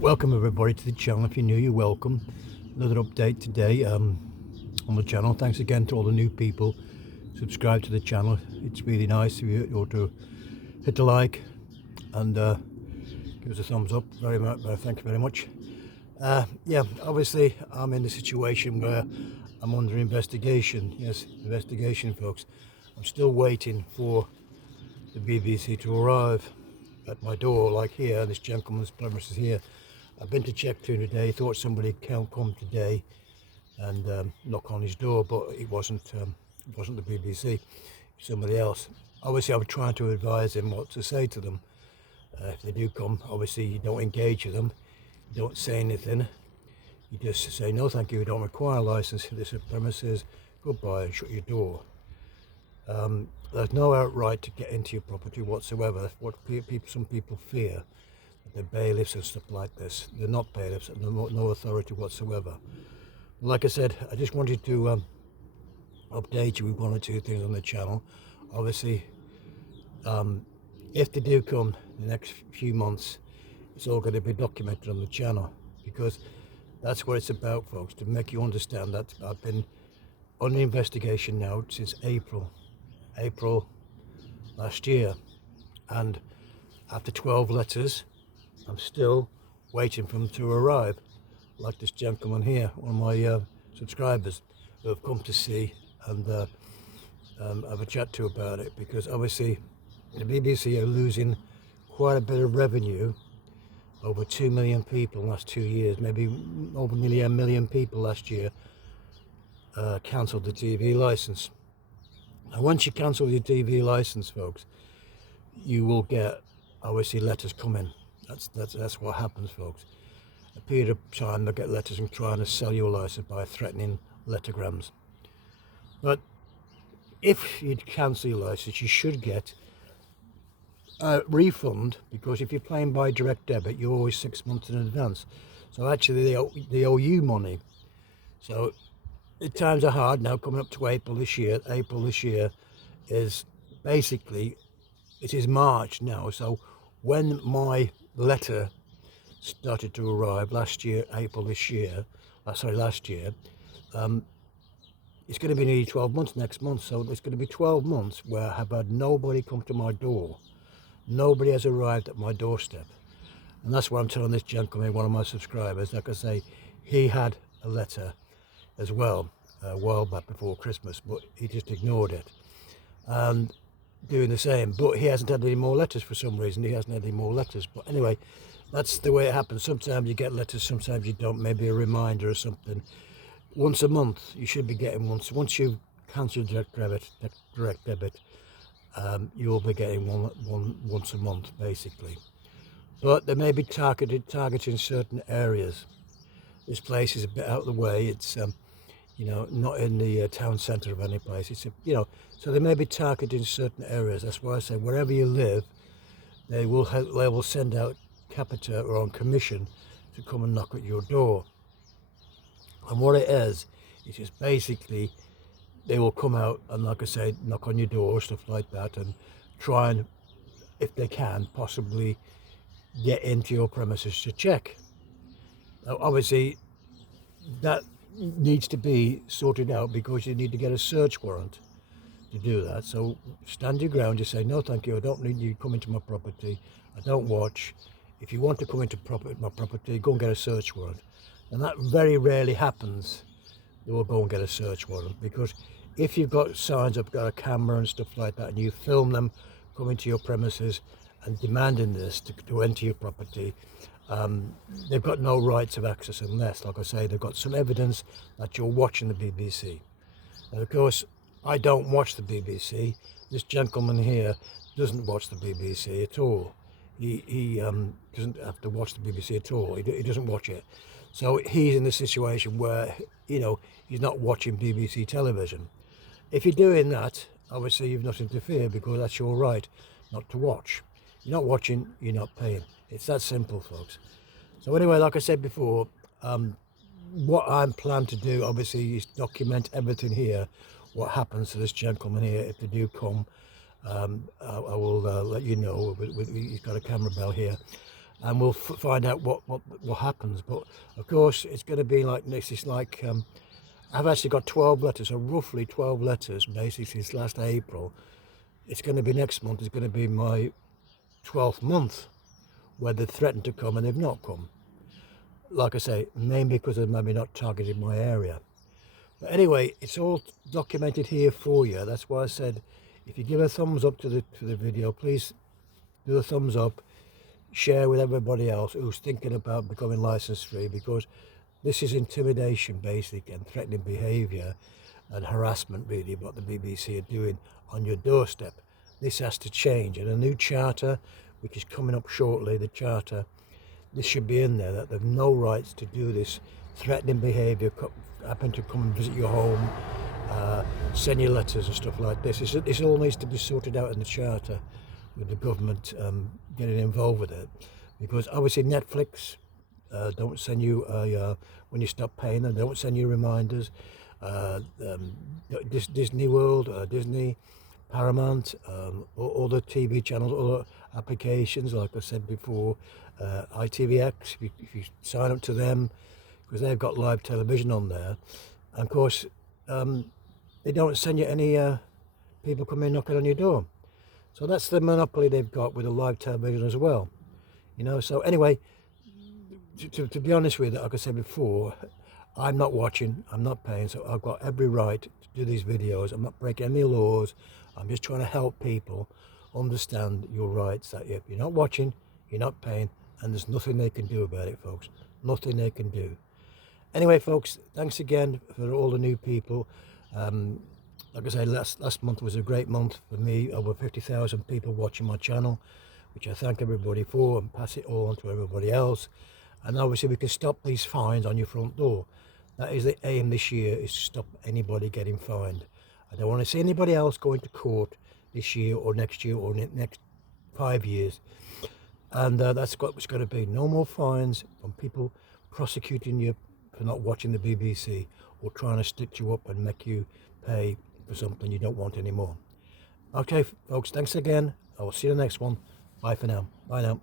Welcome everybody to the channel. If you're new, you're welcome. Another update today on the channel. Thanks again to all the new people. Subscribe to the channel. It's really nice of you to hit the like and give us a thumbs up. Very much. Thank you very much. Yeah, obviously I'm in a situation where I'm under investigation. Yes, investigation, folks. I'm still waiting for the BBC to arrive at my door, like here, this gentleman's premises here. I've been to check to today, thought somebody can come today and knock on his door, but it wasn't the BBC, somebody else. Obviously I'm trying to advise him what to say to them. If they do come, obviously you don't engage with them, you don't say anything, you just say no thank you, we don't require a license for this premises, goodbye, and shut your door. There's no outright to get into your property whatsoever. That's what some people fear. They're bailiffs and stuff like this. They're not bailiffs, and no authority whatsoever. Like I said, I just wanted to update you with one or two things on the channel. Obviously, if they do come in the next few months, it's all going to be documented on the channel, because that's what it's about, folks, to make you understand that I've been under investigation now since April last year, and after 12 letters I'm still waiting for them to arrive, like this gentleman here, one of my subscribers who have come to see and have a chat to about it, because obviously the BBC are losing quite a bit of revenue. Over 2 million people in the last 2 years, maybe over nearly 1 million people last year cancelled the TV license. And once you cancel your TV license, folks, you will get obviously letters coming. That's what happens, folks. A period of time they'll get letters and trying to sell your license by threatening lettergrams. But if you cancel your license, you should get a refund, because if you're paying by direct debit, you're always 6 months in advance. So actually they owe you money. So the times are hard now, coming up to April this year. April this year is basically, it is March now. So when my letter started to arrive last year, April this year, last year, it's going to be nearly 12 months next month. So it's going to be 12 months where I have had nobody come to my door. Nobody has arrived at my doorstep. And that's what I'm telling this gentleman, one of my subscribers. Like I say, he had a letter as well a while back before Christmas, but he just ignored it, and doing the same. But he hasn't had any more letters for some reason. He hasn't had any more letters. But anyway, that's the way it happens. Sometimes you get letters, sometimes you don't. Maybe a reminder or something. Once a month you should be getting once you've cancelled direct debit, you'll be getting one once a month basically. But they may be targeting certain areas. This place is a bit out of the way. It's not in the town centre of any place. It's so they may be targeting certain areas. That's why I say wherever you live, they will send out capita or on commission to come and knock at your door. And what it is just basically they will come out and, like I say, knock on your door, stuff like that, and try and, if they can, possibly get into your premises to check. Now, obviously, that needs to be sorted out, because you need to get a search warrant to do that. So stand your ground, just say no thank you, I don't need you to come into my property, I don't watch. If you want to come into my property, go and get a search warrant. And that very rarely happens. They will go and get a search warrant, because if you've got signs up, got a camera and stuff like that, and you film them coming to your premises and demanding this to enter your property, they've got no rights of access unless, like I say, they've got some evidence that you're watching the BBC. And of course, I don't watch the BBC. This gentleman here doesn't watch the BBC at all. He doesn't have to watch the BBC at all. He doesn't watch it. So he's in a situation where, he's not watching BBC television. If you're doing that, obviously you've nothing to fear, because that's your right not to watch. You're not watching, you're not paying. It's that simple, folks. So anyway, like I said before, what I'm planning to do, obviously, is document everything here, what happens to this gentleman here if they do come. I will let you know. He's got a camera bell here. and we'll find out what happens. But of course, it's going to be like this. It's like I've actually got 12 letters, so roughly 12 letters, basically since last April. It's going to be next month. It's going to be my 12th month where they threatened to come and they've not come. Like I say, mainly because they've maybe not targeted my area. But anyway, it's all documented here for you. That's why I said, if you give a thumbs up to the video, please do a thumbs up, share with everybody else who's thinking about becoming license free, because this is intimidation, basic, and threatening behaviour and harassment, really, what the BBC are doing on your doorstep. This has to change, and a new charter, which is coming up shortly, the charter, this should be in there, that they've no rights to do this threatening behaviour, happen to come and visit your home, send you letters and stuff like this. This all needs to be sorted out in the charter, with the government getting involved with it, because obviously Netflix don't send you when you stop paying them, they don't send you reminders. Disney World, Disney, Paramount, all the TV channels, all the applications, like I said before, ITVX, if you sign up to them, because they've got live television on there, and of course they don't send you any people coming knocking on your door. So that's the monopoly they've got with the live television as well, you know. So anyway, to be honest with you, like I said before, I'm not watching, I'm not paying, so I've got every right to do these videos. I'm not breaking any laws. I'm just trying to help people understand your rights, that if you're not watching, you're not paying, and there's nothing they can do about it, folks. Nothing they can do. Anyway, folks, thanks again for all the new people. Like I said, last month was a great month for me. Over 50,000 people watching my channel, which I thank everybody for, and pass it all on to everybody else. And obviously we can stop these fines on your front door. That is the aim this year, is to stop anybody getting fined. I don't want to see anybody else going to court this year or next year or next 5 years. And that's what's going to be. No more fines from people prosecuting you for not watching the BBC, or trying to stitch you up and make you pay for something you don't want anymore. Okay, folks, thanks again. I will see you in the next one. Bye for now. Bye now.